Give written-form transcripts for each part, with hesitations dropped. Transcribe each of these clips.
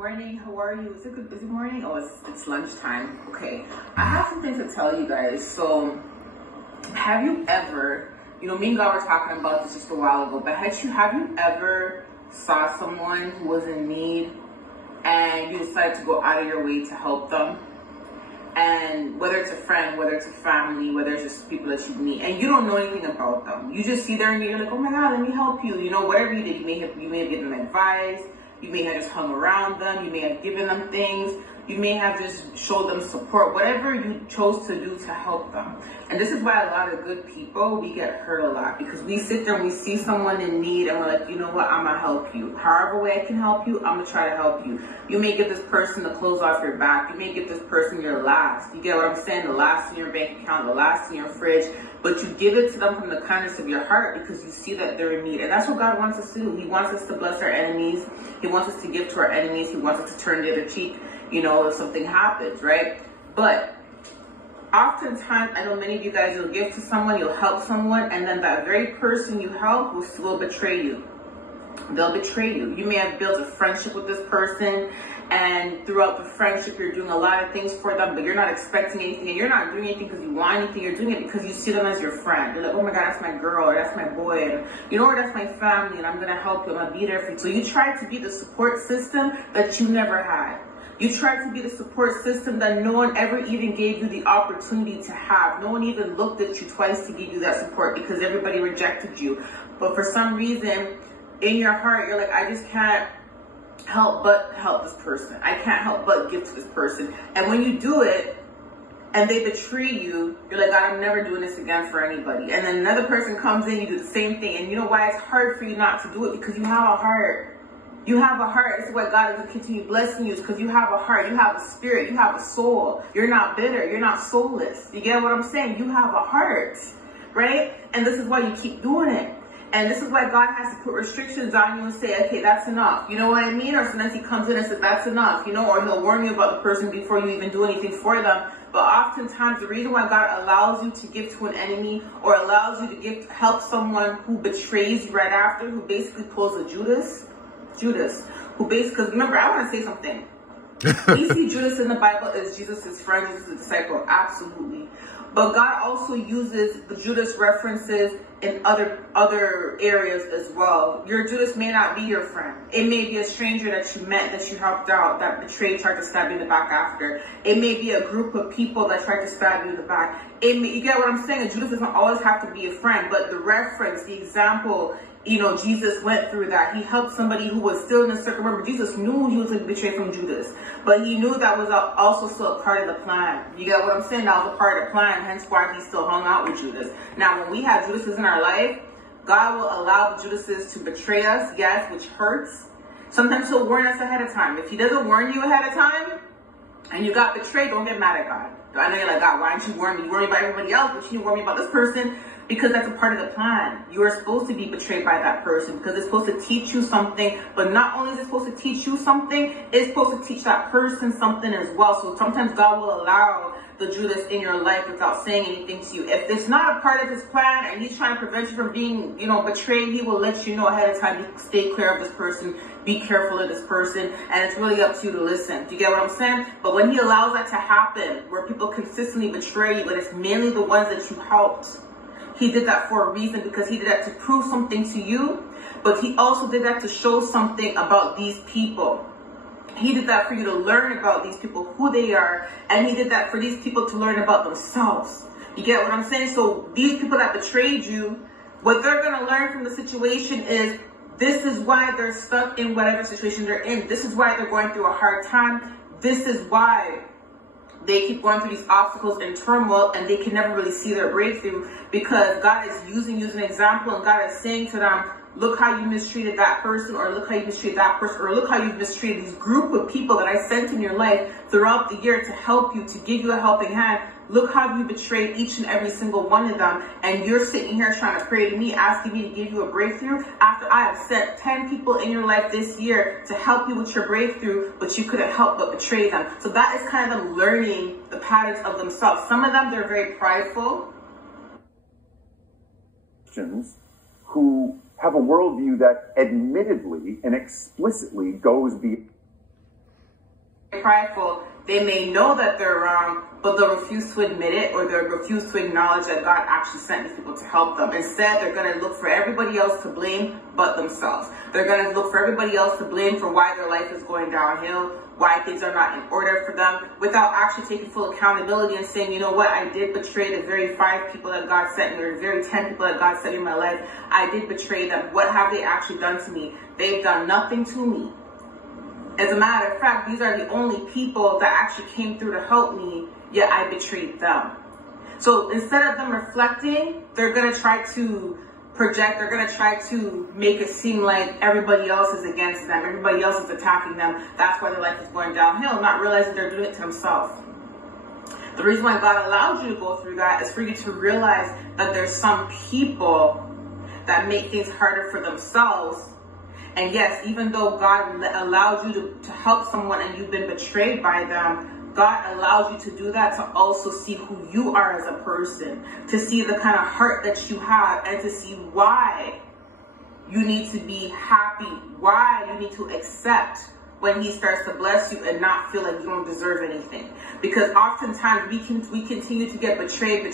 morning. How are you? Is it morning? Oh, it's lunchtime. Okay. I have something to tell you guys. So, have you ever, me and God were talking about this just a while ago, but have you ever saw someone who was in need and you decided to go out of your way to help them? And whether it's a friend, whether it's a family, whether it's just people that you meet, and you don't know anything about them, you just see their need, you're like, oh my God, let me help you. Whatever you did, you may have given them advice, you may have just hung around them, you may have given them things, you may have just showed them support, whatever you chose to do to help them. And this is why a lot of good people, we get hurt a lot, because we sit there and we see someone in need and we're like, you know what, I'm gonna help you. However way I can help you, I'm gonna try to help you. You may give this person the clothes off your back, you may give this person your last, you get what I'm saying, the last in your bank account, the last in your fridge, but you give it to them from the kindness of your heart because you see that they're in need. And that's what God wants us to do. He wants us to bless our enemies. He wants us to give to our enemies. He wants us to turn the other cheek, if something happens, right? But oftentimes, I know many of you guys, you'll give to someone, you'll help someone, and then that very person you help will betray you. They'll betray you. You may have built a friendship with this person, and throughout the friendship, you're doing a lot of things for them, but you're not expecting anything, and you're not doing anything because you want anything. You're doing it because you see them as your friend. You're like, oh my God, that's my girl, or that's my boy, and or that's my family, and I'm going to help you, I'm going to be there for you. So you try to be the support system that you never had. You tried to be the support system that no one ever even gave you the opportunity to have. No one even looked at you twice to give you that support because everybody rejected you. But for some reason, in your heart, you're like, I just can't help but help this person. I can't help but give to this person. And when you do it, and they betray you, you're like, God, I'm never doing this again for anybody. And then another person comes in, you do the same thing. And you know why it's hard for you not to do it? Because you have a heart. You have a heart. This is why God is going to continue blessing you, because you have a heart, you have a spirit, you have a soul. You're not bitter, you're not soulless. You get what I'm saying? You have a heart, right? And this is why you keep doing it. And this is why God has to put restrictions on you and say, okay, that's enough. You know what I mean? Or sometimes he comes in and says, that's enough, or he'll warn you about the person before you even do anything for them. But oftentimes, the reason why God allows you to give to an enemy or allows you to help someone who betrays you right after, who basically pulls a Judas, who basically, because remember, I want to say something. We see Judas in the Bible as Jesus' friend, Jesus' disciple, absolutely. But God also uses the Judas references in other areas as well. Your Judas may not be your friend. It may be a stranger that you met, that you helped out, that betrayed, tried to stab you in the back after. It may be a group of people that tried to stab you in the back. You get what I'm saying? A Judas doesn't always have to be a friend, but the reference, the example, Jesus went through that. He helped somebody who was still in the circle. Remember, Jesus knew he was going to be betrayed from Judas, but he knew that was also still a part of the plan. You get what I'm saying? That was a part of the plan, hence why he still hung out with Judas. Now, when we have Judases in our life, God will allow the Judases to betray us, yes, which hurts. Sometimes he'll warn us ahead of time. If he doesn't warn you ahead of time, and you got betrayed, don't get mad at God. I know you're like, God, why didn't you warn me? You warned me about everybody else, but you didn't warn me about this person. Because that's a part of the plan. You are supposed to be betrayed by that person because it's supposed to teach you something. But not only is it supposed to teach you something, it's supposed to teach that person something as well. So sometimes God will allow the Judas in your life without saying anything to you. If it's not a part of his plan and he's trying to prevent you from being, betrayed, he will let you know ahead of time, stay clear of this person, be careful of this person, and it's really up to you to listen. Do you get what I'm saying? But when he allows that to happen, where people consistently betray you, but it's mainly the ones that you helped, he did that for a reason, because he did that to prove something to you, but he also did that to show something about these people. He did that for you to learn about these people, who they are, and he did that for these people to learn about themselves. You get what I'm saying? So these people that betrayed you, what they're going to learn from the situation is, this is why they're stuck in whatever situation they're in. This is why they're going through a hard time. This is why they keep going through these obstacles and turmoil, and they can never really see their breakthrough, because God is using an example, and God is saying to them, look how you mistreated that person, or look how you mistreated that person, or look how you've mistreated this group of people that I sent in your life throughout the year to help you, to give you a helping hand. Look how you betrayed each and every single one of them, and you're sitting here trying to pray to me, asking me to give you a breakthrough after I have sent 10 people in your life this year to help you with your breakthrough, but you couldn't help but betray them. So that is kind of them learning the patterns of themselves. Some of them, they're very prideful. Who have a worldview that admittedly and explicitly goes beyond very prideful, they may know that they're wrong, but they'll refuse to admit it, or they'll refuse to acknowledge that God actually sent these people to help them. Instead, they're going to look for everybody else to blame but themselves. They're going to look for everybody else to blame for why their life is going downhill, why things are not in order for them, without actually taking full accountability and saying, you know what, I did betray the very 5 people that God sent me, or the very 10 people that God sent in my life. I did betray them. What have they actually done to me? They've done nothing to me. As a matter of fact, these are the only people that actually came through to help me, yet I betrayed them. So instead of them reflecting, they're going to try to project, they're going to try to make it seem like everybody else is against them, everybody else is attacking them. That's why their life is going downhill, not realizing they're doing it to themselves. The reason why God allowed you to go through that is for you to realize that there's some people that make things harder for themselves. And yes, even though God allowed you to help someone and you've been betrayed by them, God allows you to do that to also see who you are as a person, to see the kind of heart that you have, and to see why you need to be happy, why you need to accept when he starts to bless you and not feel like you don't deserve anything. Because oftentimes we continue to get betrayed, and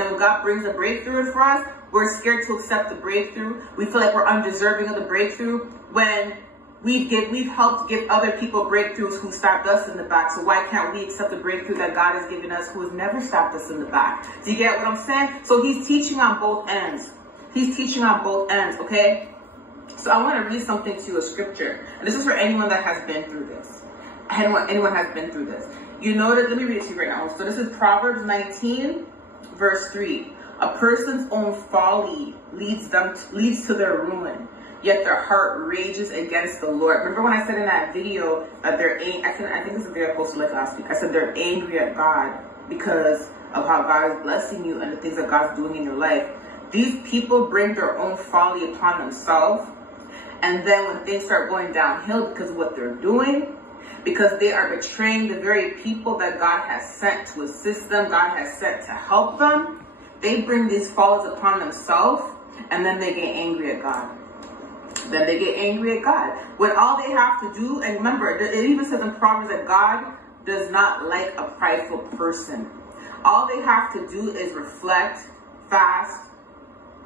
then when God brings a breakthrough in for us, we're scared to accept the breakthrough. We feel like we're undeserving of the breakthrough when we've helped give other people breakthroughs who stabbed us in the back. So why can't we accept the breakthrough that God has given us, who has never stabbed us in the back? Do you get what I'm saying? So he's teaching on both ends. He's teaching on both ends, okay? So I want to read something to you, a scripture. And this is for anyone that has been through this. Anyone has been through this. You know that, let me read it to you right now. So this is Proverbs 19, verse 3. A person's own folly leads to their ruin, yet their heart rages against the Lord. Remember when I said in that video that I think this is a video I posted like last week. I said they're angry at God because of how God is blessing you and the things that God's doing in your life. These people bring their own folly upon themselves. And then when things start going downhill because of what they're doing, because they are betraying the very people that God has sent to assist them, God has sent to help them, they bring these faults upon themselves, and then they get angry at God. Then they get angry at God. When all they have to do, and remember, it even says in Proverbs that God does not like a prideful person. All they have to do is reflect, fast,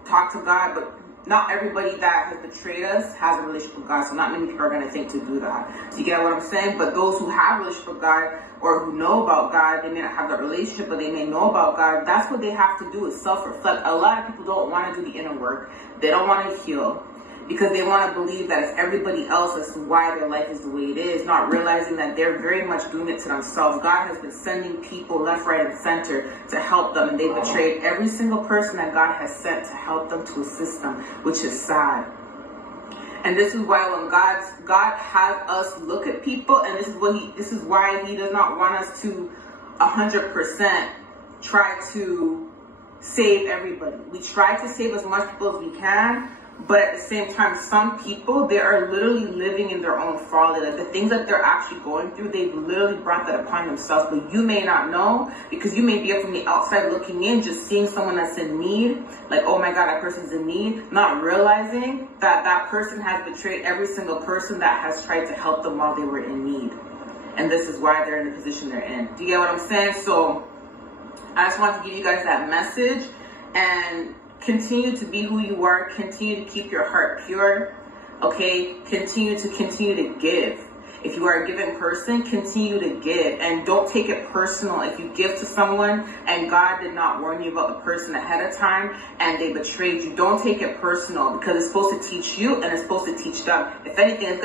talk to God, but not everybody that has betrayed us has a relationship with God, so not many people are going to think to do that. Do you get what I'm saying? But those who have a relationship with God, or who know about God, they may not have that relationship, but they may know about God. That's what they have to do, is self-reflect. A lot of people don't want to do the inner work. They don't want to heal, because they want to believe that it's everybody else as to why their life is the way it is, not realizing that they're very much doing it to themselves. God has been sending people left, right, and center to help them, and they betrayed every single person that God has sent to help them, to assist them, which is sad. And this is why when God has us look at people, and this is why he does not want us to 100% try to save everybody. We try to save as much people as we can, but at the same time, some people, they are literally living in their own folly. Like the things that they're actually going through, they've literally brought that upon themselves. But you may not know, because you may be from the outside looking in, just seeing someone that's in need. Like, oh my God, that person's in need. Not realizing that that person has betrayed every single person that has tried to help them while they were in need. And this is why they're in the position they're in. Do you get what I'm saying? So I just want to give you guys that message, and continue to be who you are. Continue to keep your heart pure. Okay? Continue to give. If you are a giving person, continue to give. And don't take it personal if you give to someone and God did not warn you about the person ahead of time and they betrayed you. Don't take it personal, because it's supposed to teach you and it's supposed to teach them. If anything,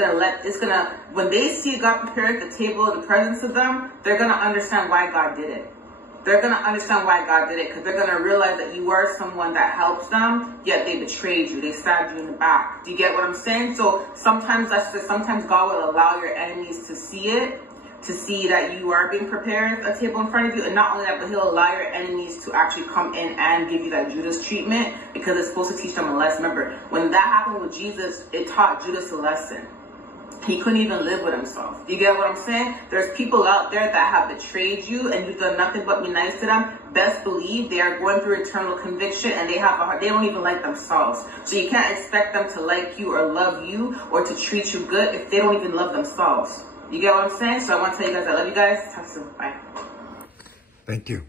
when they see God prepared at the table in the presence of them, they're going to understand why God did it. They're going to understand why God did it, because they're going to realize that you are someone that helps them, yet they betrayed you. They stabbed you in the back. Do you get what I'm saying? So sometimes God will allow your enemies to see it, to see that you are being prepared at a table in front of you. And not only that, but he'll allow your enemies to actually come in and give you that Judas treatment, because it's supposed to teach them a lesson. Remember, when that happened with Jesus, it taught Judas a lesson. He couldn't even live with himself. You get what I'm saying? There's people out there that have betrayed you and you've done nothing but be nice to them. Best believe they are going through eternal conviction, and they don't even like themselves. So you can't expect them to like you or love you or to treat you good if they don't even love themselves. You get what I'm saying? So I want to tell you guys I love you guys. Talk soon. Bye. Thank you.